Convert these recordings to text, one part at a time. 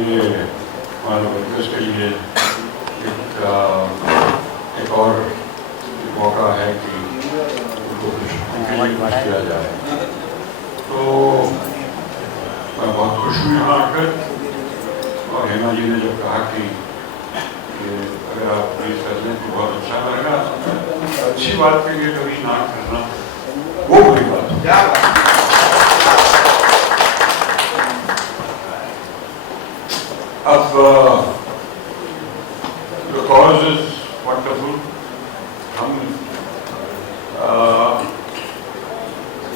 ये हमारे वर्कर्स के लिए एक और मौका है कि उनको कुछ किया जाए। तो मैं बहुत खुश हूँ यहाँ आकर, और हेमा जी ने जब कहा कि अगर आप प्लीज कर लें तो बहुत अच्छा लगेगा। अच्छी बात के लिए कभी ना करना वो बुरी बात है। अब the cause is wonderful। हम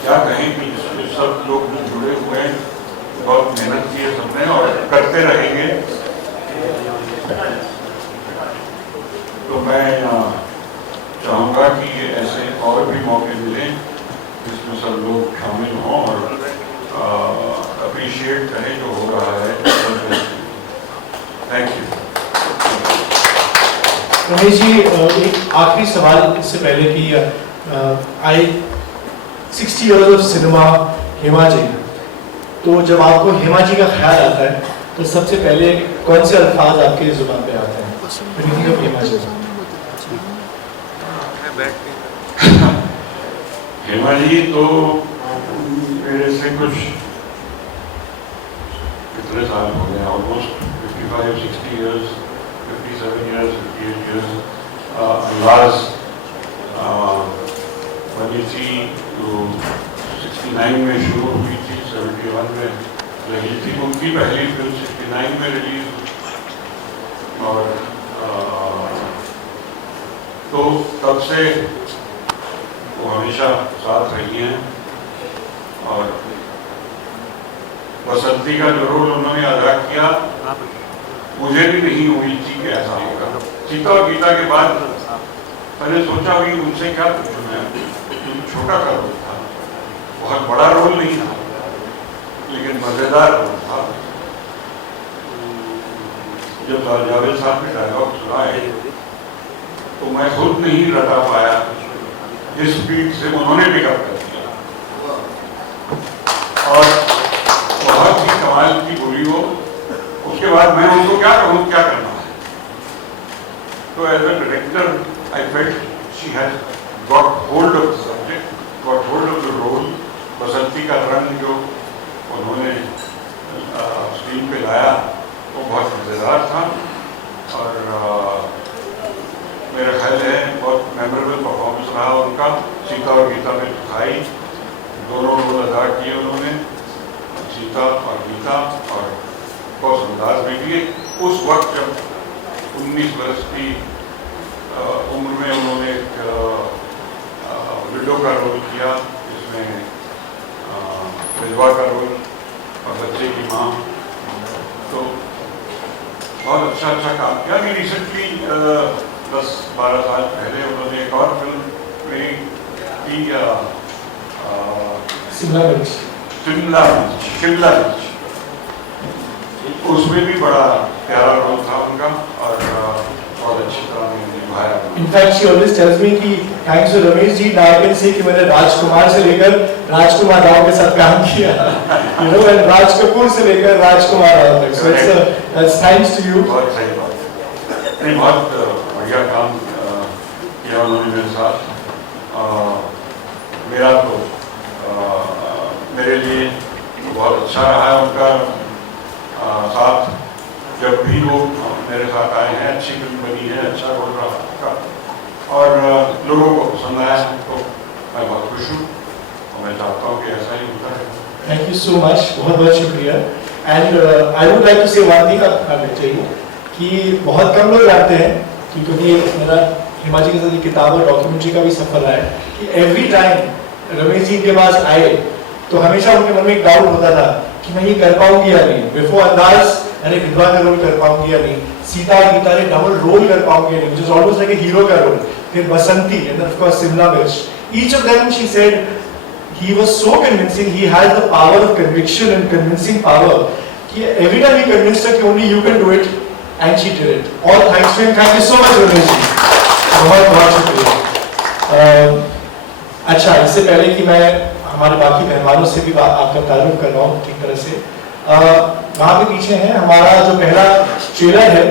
क्या कहें कि इसमें सब लोग जो जुड़े हुए हैं, बहुत मेहनत की है सबने और करते रहेंगे। तो मैं चाहूँगा कि ऐसे और भी मौके मिलें जिसमें सब लोग शामिल हों और अप्रिशिएट करें जो हो रहा है। Thank you. रमेश जी, एक आखिरी सवाल इससे पहले कि आई 60 years of cinema Hema ji, तो जब आपको हेमा जी का ख्याल आता है तो सबसे पहले कौन से अल्फाज आपके जुबान पे आते हैं? हेमा जी, हेमा जी तो मेरे से कुछ कितने साल हो गए, ऑलमोस्ट 55-60 years, 57 years, 58 years। अंदाज बनी थी तो 69 में शुरू हुई थी, 71 में लगी थी। उनकी पहली फिल्म 69 में रिलीज और तो तब से वो हमेशा साथ रही हैं। और बसंती का जो रोल उन्होंने अदा किया, मुझे भी नहीं उम्मीद थी कि ऐसा होगा। सीता और गीता के बाद मैंने सोचा कि उनसे क्या पूछूं मैं, क्योंकि छोटा सा रोल था, बहुत बड़ा रोल नहीं था, लेकिन मजेदार रोल था। जब जावेद साहब ने डायलॉग सुनाए तो मैं खुद नहीं रटा पाया, जिस स्पीड से उन्होंने पिकअप कर दिया। और बहुत ही कमाल की बोली हो। उसके बाद मैं उनको क्या कहूँ, क्या करना है। तो as a director I felt she has got hold of the subject, got hold of the role. Basanti का रंग जो उन्होंने स्क्रीन पे लाया वो बहुत मजेदार था और मेरा ख्याल है बहुत मेमोरेबल परफॉर्मेंस रहा उनका। सीता और गीता में दिखाई, दोनों रोल अदा किए उन्होंने, सीता और गीता, और बहुत अंदाज में किए। उस वक्त जब 19 वर्ष की उम्र में उन्होंने एक विडो का रोल किया, जिसमें विधवा का रोल और बच्चे की माँ, तो बहुत अच्छा काम किया। अभी रिसेंटली 10-12 साल पहले उन्होंने एक और फिल्म में की, शिमला मिर्च, उसमें भी बड़ा प्यारा रोल था उनका और बहुत अच्छी तरह निभाया। In fact she always tells me कि thanks to Ramesh ji, now I can say कि मैंने राजकुमार से लेकर राजकुमार राव के साथ काम किया, you know, and Raj Kapoor से लेकर राजकुमार राव तक। So it's thanks to you. बहुत सही बात है, नहीं बहुत बढ़िया काम किया उन्होंने मेरे साथ। मेरा तो मेरे लिए बहुत अच्छा रहा है उनका साथ। जब भी वो मेरे साथ आए हैं, अच्छी फिल्म बनी है, अच्छा रोल रहा उनका और लोगों को पसंद आया, तो मैं बहुत खुश हूँ और मैं चाहता हूँ कि ऐसा ही होता है। थैंक यू सो मच, बहुत बहुत शुक्रिया। And I would like to say one thing चाहिए कि बहुत कम लोग जानते हैं, क्योंकि मेरा हेमा जी के साथ किताब और डॉक्यूमेंट्री का भी सफर रहा है, कि एवरी टाइम रमेश जी के पास आए तो हमेशा उनके मन में एक डाउट होता था कि मैं ये कर पाऊंगी या नहीं। बिफोर अंदाज मैंने विधवा का रोल कर पाऊंगी या नहीं, सीता गीता ने डबल रोल कर पाऊंगी या नहीं, which is almost like a hero का रोल, फिर बसंती and of course शिमला मिर्च। Each of them she said he was so convincing, he has the power of conviction and convincing power, कि every time he convinced her कि only you can do it and she did it. All thanks to him. Thank you so much Ramesh ji, बहुत बहुत शुक्रिया। अच्छा, इससे पहले कि मैं हमारे बाकी मेहमानों से भी आपका तारुफ करवाऊँ ठीक तरह से, वहाँ पे पीछे है हमारा जो पहला ट्रेलर है,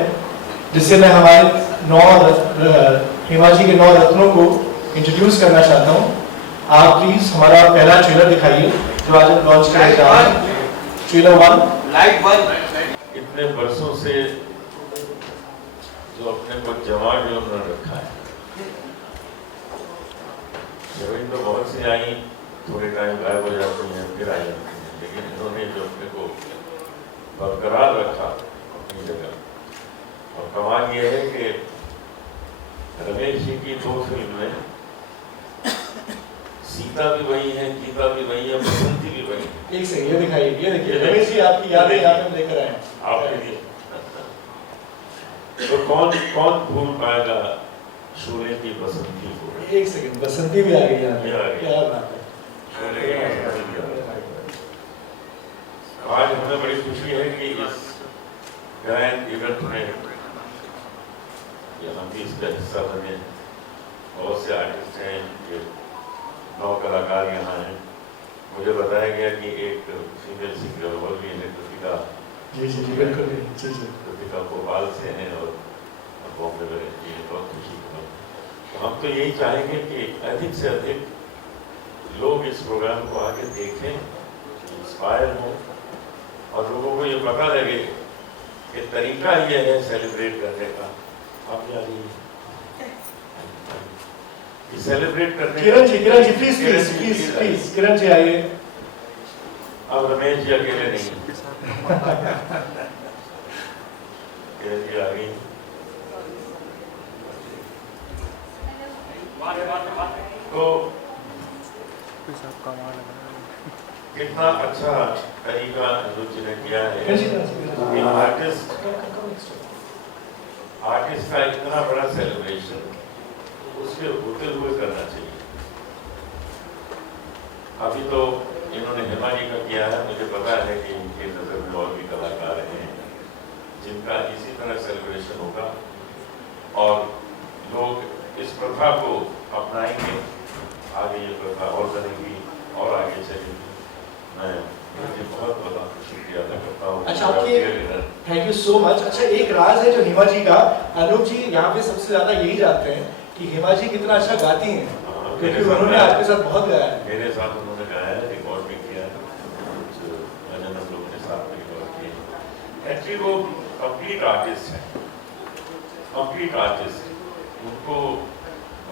जिससे मैं हमारे हेमा जी के 9 रत्नों को इंट्रोड्यूस करना चाहता हूँ। आप प्लीज हमारा पहला ट्रेलर दिखाइए जो आज हम लॉन्च कर रहे हैं। Trailer 1 light 1। इतने वर्षों से जो अपने को जमा के उन्होंने रखा है, हीरोइन तो बहुत सी आई, थोड़े टाइम गायब हो जाती हैं, फिर आ जाती हैं, लेकिन इन्होंने जो अपने को बरकरार रखा अपनी जगह। और कमाल ये है कि रमेश जी की 2 फिल्में, सीता भी वही है, गीता भी वही है, बसंती भी वही है। एक सेकंड, ये दिखाइए, ये देखिए रमेश जी आपकी यादें यहाँ पे हम लेकर आए हैं आपके लिए। तो कौन भूल पाएगा शोले की बसंती को। एक सेकंड, बसंती भी आ गई यहाँ पे, ये आ गई। क्या बात है। शोले की बसंती भी आ गई। आज हमें बड़ी खुशी है कि इस ग्रैंड इवेंट में यहाँ भी इसका हिस्सा बने। बहुत से आर्टिस्ट हैं, ये 9 कलाकार यहाँ हैं। मुझे बताया गया कि एक फीमेल सिंगर और भी है, कृतिका। जी जी जी बिल्कुल जी जी। कृतिका भोपाल से हैं और बॉम्बे में रहती है। बहुत खुशी की बात। तो हम तो यही चाहेंगे कि अधिक से अधिक लोग इस प्रोग्राम को आके देखें, इंस्पायर हों और लोगों को ये पता लगे कि तरीका ये है सेलिब्रेट करने का। आप जा रही है सेलिब्रेट करने का। Kiran ji please please please please Kiran जी आइए। अब रमेश जी अकेले नहीं हैं। किरण जी आ गई। तो कितना अच्छा तरीका अनुज ने किया है कि आर्टिस्ट का इतना बड़ा सेलिब्रेशन उसके होते हुए करना चाहिए। अभी तो इन्होंने हेमा जी का किया है, मुझे पता है कि इनके नजर में और भी कलाकार हैं जिनका इसी तरह सेलिब्रेशन होगा और लोग इस प्रथा को अपनाएंगे। आगे ये प्रथा और बनेगी और आगे चलेगी। मैं मुझे बहुत बहुत शुक्रिया अदा करता हूँ। अच्छा, आपके थैंक यू सो मच। अच्छा, एक राज है जो हेमा जी का, अनूप जी यहाँ पे सबसे ज्यादा यही जानते हैं कि हेमा जी कितना अच्छा गाती हैं, क्योंकि उन्होंने आपके साथ बहुत गाया है। मेरे साथ उन्होंने गाया है, रिकॉर्ड भी किया है, कुछ भजन हम लोगों ने साथ में रिकॉर्ड किए। एक्चुअली वो कंप्लीट आर्टिस्ट है, कंप्लीट आर्टिस्ट। उनको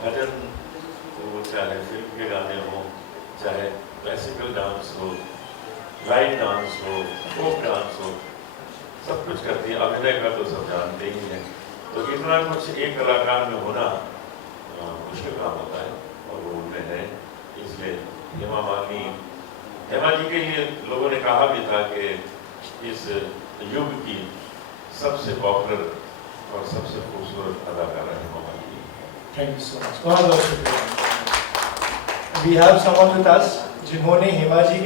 भजन हो, चाहे फिल्म के गाने हो, चाहे क्लासिकल डांस हो, लाइव डांस हो, फोक डांस हो, सब कुछ करती है। अभिनय का तो सब जानते ही हैं। तो इतना कुछ एक कलाकार में होना मुश्किल काम होता है और वो उनमें है। इसलिए हेमा जी के लिए लोगों ने कहा भी था कि इस युग की सबसे पॉपुलर और सबसे खूबसूरत अदाकारा Hema Malini. Thank you so much, बहुत बहुत शुक्रिया। We have someone with us जिन्होंने हेमा जी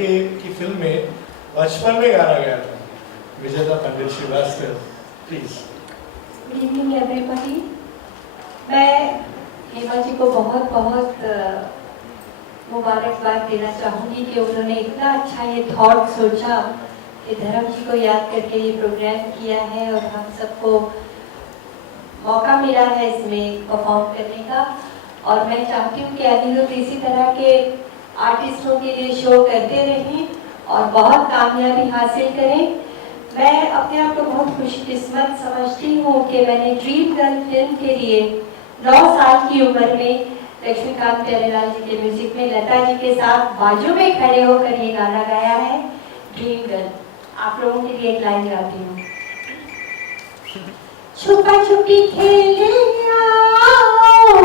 की फिल्म में बचपन में गाना गाया था, Vijeta Pandit Srivastava. Please. Good evening everybody. मैं हेमा जी को बहुत बहुत मुबारकबाद देना चाहूँगी कि उन्होंने इतना अच्छा ये थॉट सोचा कि धर्म जी को याद करके ये प्रोग्राम किया है और हम सबको मौका मिला है इसमें परफॉर्म करने का। और मैं चाहती हूँ कि अनिरुद्ध इसी तरह के आर्टिस्टों के लिए शो करते रहें और बहुत कामयाबी हासिल करें। मैं अपने आप को बहुत खुशकिस्मत समझती हूँ कि मैंने ड्रीम गर्ल फिल्म के लिए 9 साल की उम्र में लक्ष्मीकांत प्यारेलाल जी के म्यूजिक में लता जी के साथ बाजू में खड़े होकर ये गाना गाया है, ड्रीम गर्ल। आप लोगों के लिए एक लाइन गाती हूँ। छुपा छुपी खेले आओ,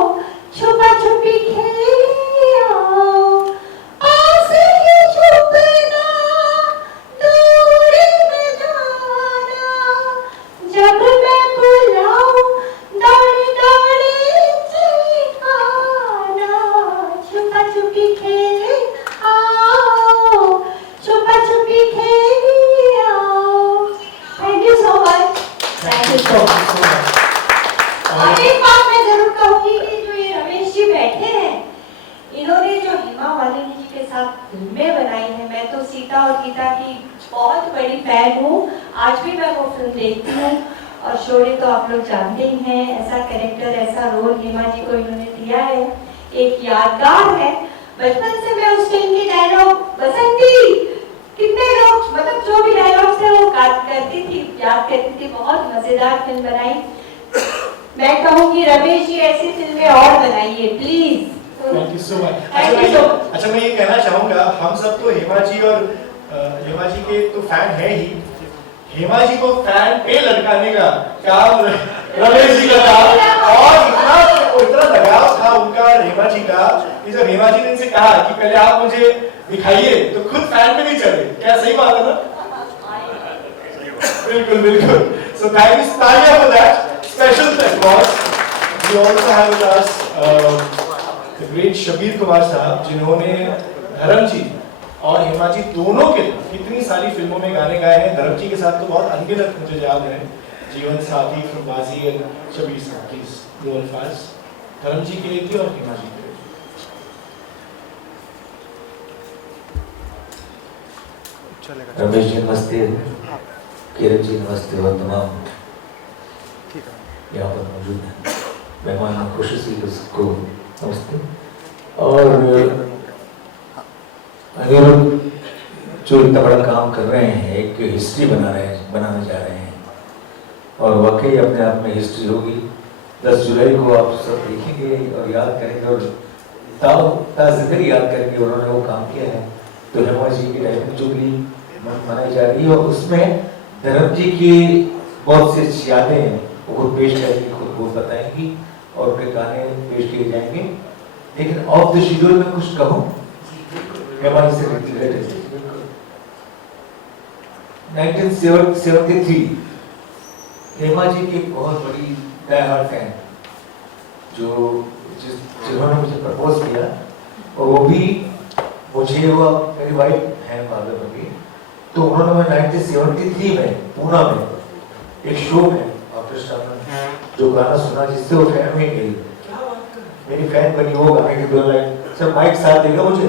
छुपा छुपी खेले आओ, पास ही छुपना, दूर न जाना, जब मैं बुलाऊं दौड़े दौड़े चले आना, छुपा छुपी खेले आओ, छुपा छुपी खेले आओ। Thank you so much. Thank you so much. और एक बात मैं जरूर कहूंगी कि जो ये रमेश जी बैठे हैं, इन्होंने जो हेमा मालिनी जी के साथ फिल्में बनाई हैं, मैं तो सीता और गीता की बहुत बड़ी फैन हूँ, आज भी मैं वो फिल्म देखती हूँ। और शोले तो आप लोग जानते ही हैं, ऐसा कैरेक्टर, ऐसा रोल हेमा जी को इन्होंने दिया है, एक यादगार है। बचपन से मैं उस फिल्म की डायलॉग बसंती, कितने लोग मतलब जो भी डायलॉग थे वो करती थी, याद करती थी। बहुत मजेदार फिल्म बनाई। मैं कहूँगी रमेश जी ऐसी फिल्में और बनाइए please. Thank you so much. Thank you so much. अच्छा, मैं ये कहना चाहूँगा, हम सब तो हेमा जी और हेमा जी के तो फैन है ही, हेमा जी को फैन पे लटकाने का काम रमेश जी का था। और इतना लगाव था उनका हेमा जी का कि जब हेमा जी ने इनसे कहा कि पहले आप मुझे दिखाइए, तो खुद फैन पे नहीं चले। क्या सही बात है ना? बिल्कुल बिल्कुल। So thank you, Tanya, for that. Special applause. We also have with us the great Shabir Kumar साहब, जिन्होंने धर्म जी और हेमा जी दोनों के कितनी सारी फिल्मों में गाने गाए हैं। धर्म जी के साथ तो बहुत अनगिनत मुझे याद है, जीवन साथी, फिल्मबाजी। एंड शबीर साहब प्लीज रोल फास्ट, धर्म जी के लिए भी और हेमा जी के लिए। रमेश जी नमस्ते, किरण जी नमस्ते और तमाम यहाँ पर मौजूद हैं मेहमान, खुशी से उसको नमस्ते। और अनिरुद्ध जो इतना बड़ा काम कर रहे हैं, एक हिस्ट्री बनाने जा रहे हैं, और वाकई अपने आप में हिस्ट्री होगी। 10 जुलाई को आप सब देखेंगे और याद करेंगे, और ताज़िंदगी याद करेंगे उन्होंने वो काम किया है। तो हेमा जी की डायमंड जुबली मनाई जा रही है, और उसमें धर्म जी की बहुत सी यादें वो खुद पेश करेंगी, खुद वो बताएंगी, और उनके गाने पेश किए जाएंगे। लेकिन ऑफ द शेड्यूल में कुछ कहूँ हेमा जी से रिलेटेड। 1973 हेमा जी की बहुत बड़ी डाई हार्ट फैन जिन्होंने मुझे प्रपोज किया, और वो भी मुझे, वो मेरी वाइफ है फादर बनी, तो उन्होंने 1973 में पूना में एक शो में जो गाना सुना, जिससे वो फैन में गई, मेरी फैन बनी। वो गाने की 2 लाइन सर माइक साथ देगा मुझे,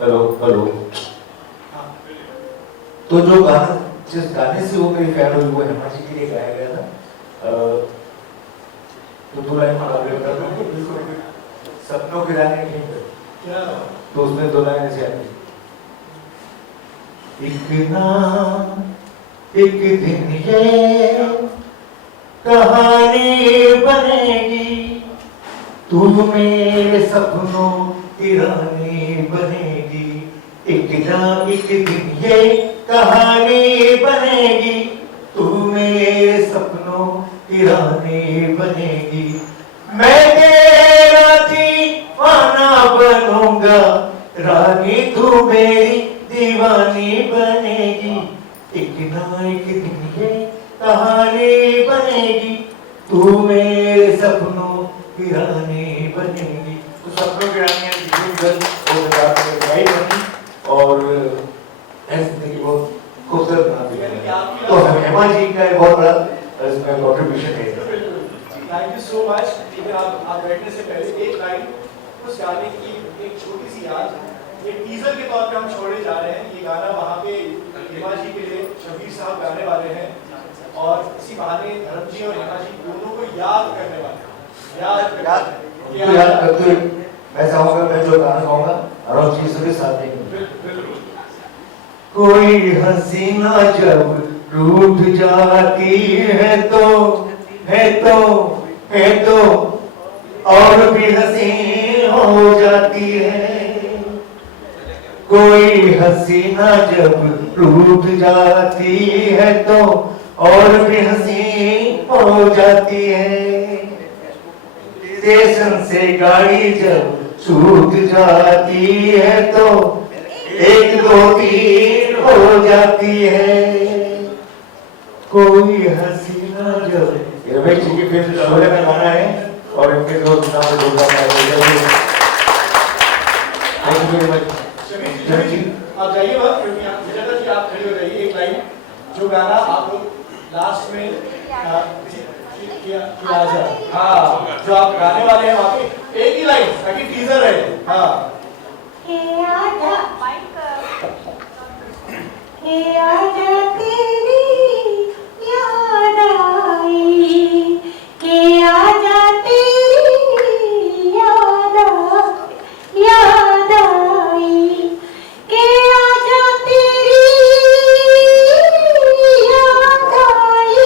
हेलो हेलो। तो जो गाना, जिस गाने से वो मेरी फैन हुई, वो हेमा जी के लिए गाया गया था। तो 2 लाइन सपनों के गाने नहीं थे, तो उसमें 2 लाइन ऐसे आती, एक दिन ये कहानी बनेगी, तू मेरे सपनों की रानी बनेगी। एक दिन ये कहानी बनेगी, तू मेरे सपनों की रानी बनेगी। मैं तेरा दीवाना बनूंगा, रानी तू मेरी दीवानी बनेगी। एक दिन ये कहानी बनेगी, तू मेरे सपनों की रानी बनेगी। तो सपनों की रानी बनी, और ऐसे बहुत खूबसूरत बना दिया। तो हेमा जी का एक बहुत बड़ा इसमें कॉन्ट्रीब्यूशन है। Thank you so much. लेकिन आप बैठने से पहले एक लाइन उस गाने की, एक छोटी सी याद, एक टीजर के तौर पे हम छोड़ने जा रहे हैं। ये गाना वहाँ पे हेमा जी के लिए शबीर साहब गाने वाले हैं, और इसी बहाने धर्म जी और हेमा जी दोनों को याद करने वाले हैं। याद करते मैं चाहूँगा, मैं जो गाना गाऊंगा और चीज के साथ देंगे। कोई हसीना जब रूठ जाती है तो और भी हसीन हो जाती है। कोई हसीना जब रूठ जाती है तो और भी हसीन हो जाती है। स्टेशन से गाड़ी जब छूट जाती है तो 1 2 3 हो जाती है। कोई हसीना जब, रमेश जी की फिर शोले में गाना है, और इनके दो नाम से जोड़ना है। Thank you very much. Shabir ji आप जाइए बात, क्योंकि विजेता जी आप खड़े हो जाइए। एक लाइन जो गाना आप लोग लास्ट में किया हाँ, जो आप गाने वाले हैं वहाँ पे एक ही लाइन, ताकि टीजर है। हाँ के आजा तेरी याद आई, के आजा तेरी याद आई, याद आई, के आजा तेरी याद आई,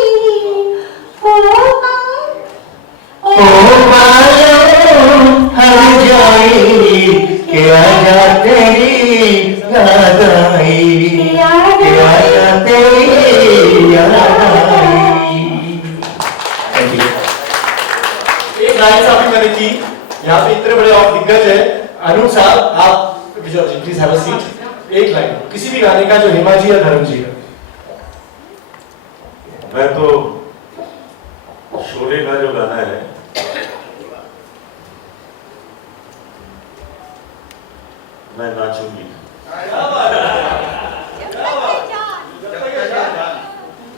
ओ मारो हर जाई के आजा तेरी याद आई, के आजा तेरी याद आई। Thank you. एक लाइन अभी मैंने की, यहाँ पे इतने बड़े और दिग्गज है। अनु साहब आप प्लीज हैव अ सीट। एक लाइन किसी भी गाने का जो हेमा जी या धर्म जी का। मैं तो शोले का जो गाना है मैं नाचूंगी,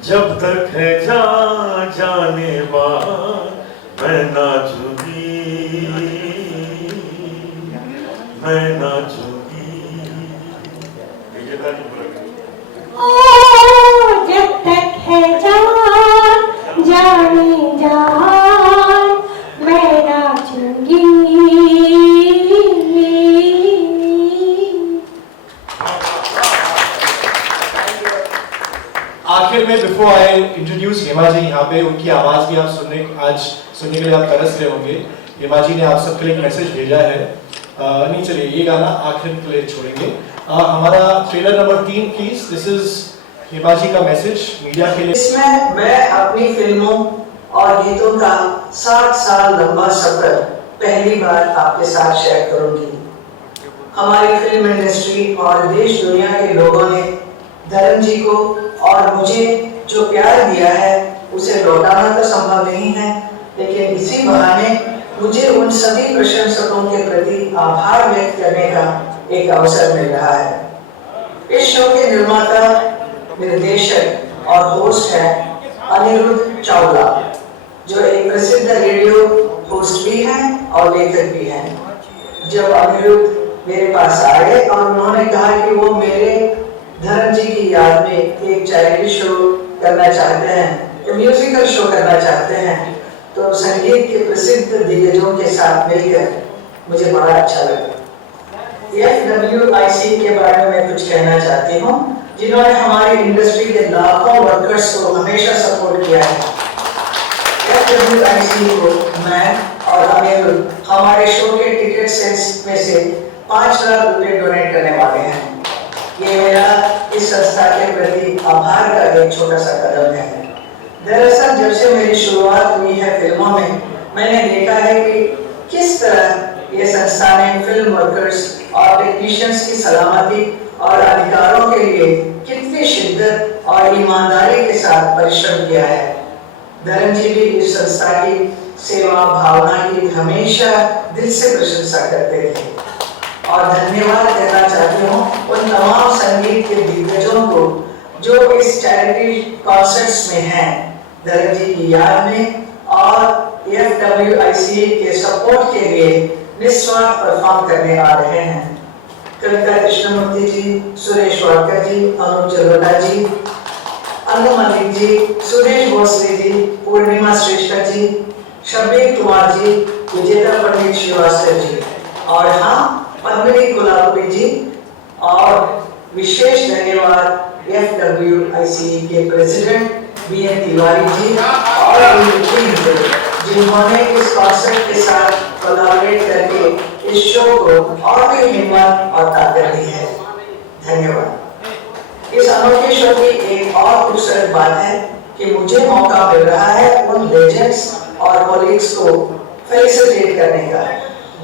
जब तक है जान जाने बाद मैं नाचूंगी, मैं नाचूंगी। ओ जब तक है जान जाने जान मैं नाचूंगी। आखिर में before I introduce Hema ji, यहाँ पे उनकी आवाज भी आप आज सुनने के लिए आप तरस रहे होंगे। हेमा जी ने आप सबके लिए एक मैसेज भेजा है। नहीं चलिए ये गाना आखिर के लिए छोड़ेंगे। हमारा trailer number 3 please. This is Hema ji का मैसेज मीडिया के लिए। इसमें मैं अपनी फिल्मों और गीतों का 60 साल लंबा सफर पहली बार आपके साथ शेयर करूंगी। हमारी फिल्म इंडस्ट्री और देश दुनिया के लोगों ने धर्म जी को और मुझे जो प्यार दिया है उसे लौटाना तो संभव नहीं है, लेकिन इसी बहाने मुझे उन सभी प्रशंसकों के प्रति आभार व्यक्त करने का एक अवसर मिल रहा है। इस शो के निर्माता, निर्देशक और होस्ट है अनिरुद्ध चावला, जो एक प्रसिद्ध रेडियो होस्ट भी हैं और लेखक भी हैं। जब अनिरुद्ध मेरे पास आए और उन्होंने कहा कि वो मेरे धर्म जी की याद में एक चैरिटी शो करना चाहते हैं, म्यूजिकल शो करना चाहते हैं, तो संगीत के प्रसिद्ध दिग्गजों के साथ मिलकर मुझे बड़ा अच्छा लगा। FWIC के बारे में कुछ कहना चाहती हूँ, जिन्होंने हमारी इंडस्ट्री के लाखों वर्कर्स को हमेशा सपोर्ट किया है। FWIC को मैं और अनिरुद्ध हमारे शो के टिकट सेल्स में से 5 लाख रुपए डोनेट करने वाले हैं। ये मेरा इस संस्था के प्रति आभार का एक छोटा सा कदम है। दरअसल जब से मेरी शुरुआत हुई है फिल्मों में, मैंने देखा है कि किस तरह ये संस्था ने फिल्म वर्कर्स और टेक्नीशियंस की सलामती और अधिकारों के लिए कितनी शिद्दत और ईमानदारी के साथ परिश्रम किया है। धर्म जी भी इस संस्था की सेवा भावना की हमेशा दिल से प्रशंसा करते थे। और धन्यवाद देना चाहती हूँ उन तमाम संगीत के दिग्गजों को जो इस चैरिटी कॉन्सर्ट्स में हैं, धर्म जी की याद में और FWIC के सपोर्ट के लिए निस्वार्थ परफॉर्म करने आ रहे हैं। कविता कृष्णमूर्ति जी, सुरेश वाडकर जी, अनुज जलोटा जी, अनु मलिक जी, सुरेश भोसले जी, पूर्णिमा श्रेष्ठ जी, शब्बीर कुमार जी, विजेता पंडित श्रीवास्तव जी और हाँ पद्मिनी कोल्हापुरी जी। और विशेष धन्यवाद FWIC के प्रेसिडेंट BN तिवारी जी और उनकी टीम को, जिन्होंने इस कॉन्सेप्ट के साथ कोलैबोरेट करके इस शो को और भी हिम्मत और ताकत दी है। धन्यवाद। इस अनोखे शो की एक और खूबसूरत बात है कि मुझे मौका मिल रहा है उन लेजेंड्स और कॉलीग्स को फेलिसिटेट करने का,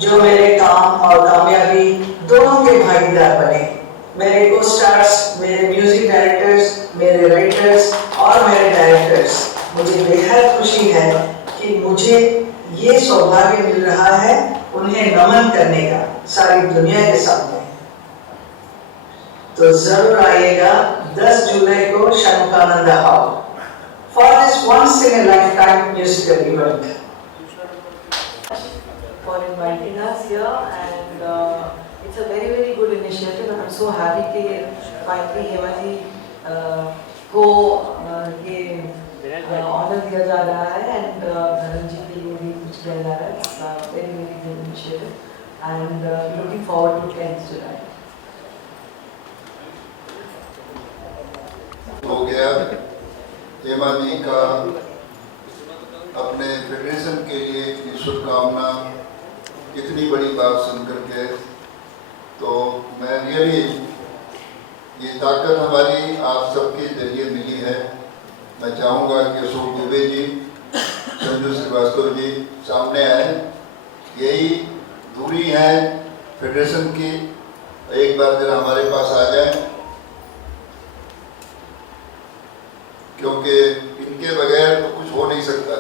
जो मेरे काम और कामयाबी दोनों के भागीदार बने। मेरे को स्टार्स, मेरे म्यूजिक डायरेक्टर्स, मेरे राइटर्स और मेरे डायरेक्टर्स, मुझे बेहद खुशी है कि मुझे ये सौभाग्य मिल रहा है उन्हें नमन करने का सारी दुनिया के सामने। तो जरूर आइएगा 10 जुलाई को Shankanand hall for this once in a lifetime musical event. For inviting us here, and it's a very good initiative, and I'm so happy कि finally हेमा जी को ये ऑनर दिया जा रहा है एंड धर्म जी के लिए भी कुछ किया जा रहा है. Very very good initiative and looking forward to 10th July. हो गया. हेमा जी का अपने फेडरेशन के लिए इतनी शुभकामना, इतनी बड़ी बात सुनकर के, तो मैं रियली ये ताकत हमारी आप सबके जरिए मिली है. मैं चाहूँगा कि अशोक दुबे जी, संजू श्रीवास्तव जी सामने आए. यही दूरी है फेडरेशन की, एक बार जरा हमारे पास आ जाए, क्योंकि इनके बगैर तो कुछ हो नहीं सकता.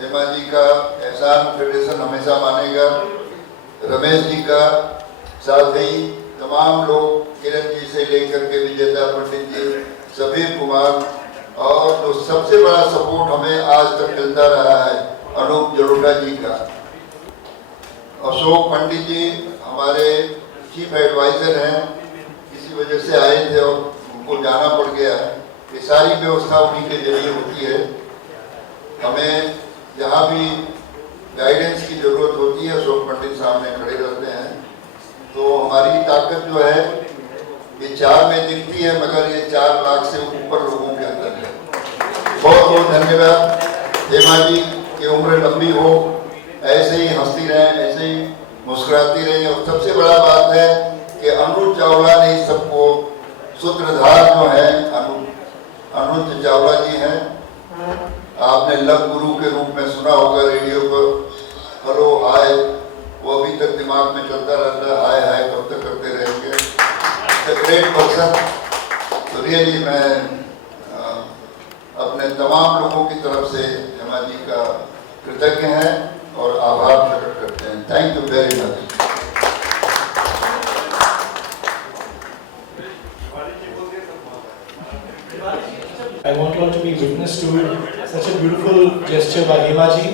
हेमा जी का एहसान फेडरेशन हमेशा मानेगा, रमेश जी का, साथ ही तमाम लोग, किरण जी से लेकर के विजेता पंडित जी, समीर कुमार, और जो सबसे बड़ा सपोर्ट हमें आज तक मिलता रहा है अनूप जलोटा जी का. अशोक पंडित जी हमारे चीफ एडवाइजर हैं, इसी वजह से आए थे और उनको जाना पड़ गया है. ये सारी व्यवस्था उन्हीं के जरिए होती है. हमें जहाँ भी गाइडेंस की जरूरत होती है अशोक पंडित सामने खड़े रहते हैं. तो हमारी ताकत जो है ये 4 में दिखती है, मगर ये 4 लाख से ऊपर लोगों के अंदर है. बहुत बहुत धन्यवाद. हेमा जी की उम्र लंबी हो, ऐसे ही हंसती रहें, ऐसे ही मुस्कुराती रहें. और सबसे बड़ा बात है कि अनुज चावला ने सबको सूत्रधार जो है अनुज चावला जी हैं. आपने लव गुरु के रूप में सुना होगा रेडियो पर, हेलो हाय, वो अभी तक दिमाग में चलता रहता है, हाय हाय कब तक करते रहेंगे. Great person. तो रियली मैं अपने तमाम लोगों की तरफ से हेमा जी का कृतज्ञ हैं और आभार प्रकट करते हैं. Thank you very much. I want you all to be witness to such a beautiful gesture by Hema ji.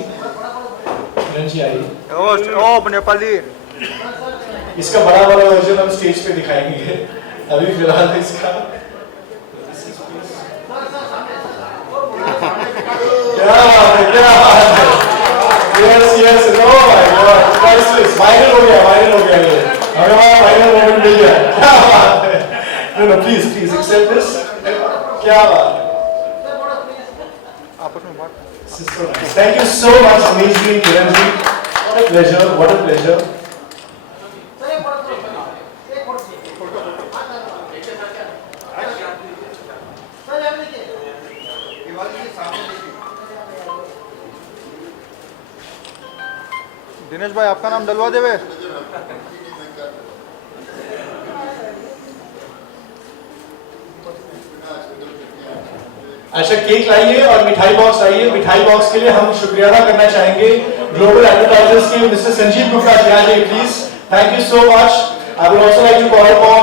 Kiran ji आइए. ओ नेपाली. इसका बड़ा वर्जन हम स्टेज पे दिखाएंगे. अभी फिलहाल इसका क्या बात है, क्या बात है. Yes yes, no my God, priceless. Viral हो गया ये. हमें वायरल मोमेंट मिल गया. क्या बात है. No please accept this. क्या बात है. Thank you so much, Anish ji, Kiran ji. What a pleasure, what a pleasure. Dinesh भाई आपका नाम डलवा देवे. अच्छा, केक लाइए और मिठाई बॉक्स आइए. मिठाई बॉक्स के लिए हम शुक्रिया अदा करना चाहेंगे ग्लोबल एडवर्टाइजर्स के मिस्टर संजीव गुप्ता जी. आ जाइए please. Thank you so much. I would also like to call upon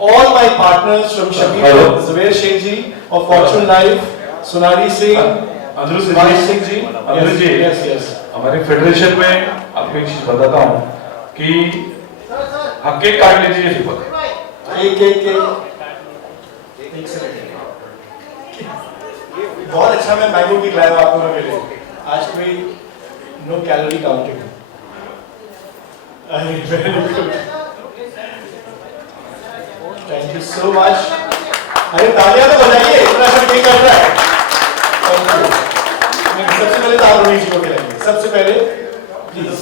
all my partners from Shabir, Zubair Sheikh ji of Fortune Life, Sonali Singh, Manoj Singh ji. Yes. हमारे federation में आपको एक चीज बताता हूँ कि हाँ, केक काट लीजिए. केक बहुत अच्छा. मैं मैंगो केक लाया हूँ आपको मेरे लिए. आज कोई no calorie counting. Thank you so much. अरे तालियां तो बजाइए, इतना अच्छा केक काट रहा है. सबसे पहले तो आप रमेश जी को खिलाएंगे. सबसे पहले प्लीज.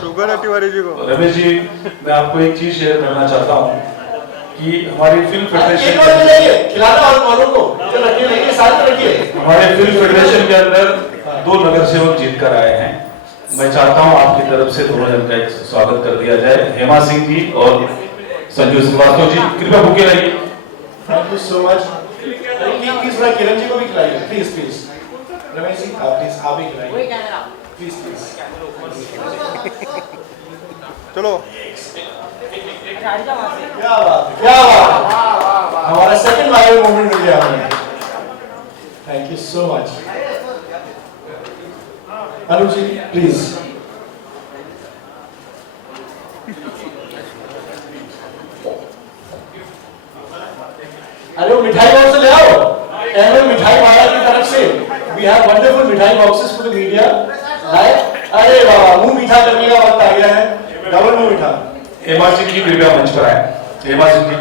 शुगर है तिवारी जी को. रमेश जी, मैं आपको एक चीज शेयर करना चाहता हूँ कि हमारी फिल्म फेडरेशन खिलाना और औरों को रखिए, साथ में रखिए. हमारे फिल्म फेडरेशन के अंदर 2 नगर सेवक जीत कर आए हैं. मैं चाहता हूं आपकी तरफ से दोनों जन का एक स्वागत कर दिया जाए. हेमा सिंह जी और संजू श्रीवास्तव जी, कृपया बुके लाइए. Thank you so much. Please Kiran ji को भी खिलाइए. प्लीज रमेश जी, प्लीज आप भी खिलाइए. प्लीज चलो. क्या बात है. हमारा सेकंड वायरल मोमेंट मिल गया हमें. Thank you so much. Anuj ji please. अरे वो मिठाई बॉक्स ले आओ, एमएल मिठाई वाला की तरफ से वी हैव वंडरफुल मिठाई boxes for the media. Right, अरे बाबा मुंह मीठा करने का वक्त आ गया है, डबल मुंह मीठा। हेमा सिंह जी कृपया मंच पर आए। हेमा सिंह जी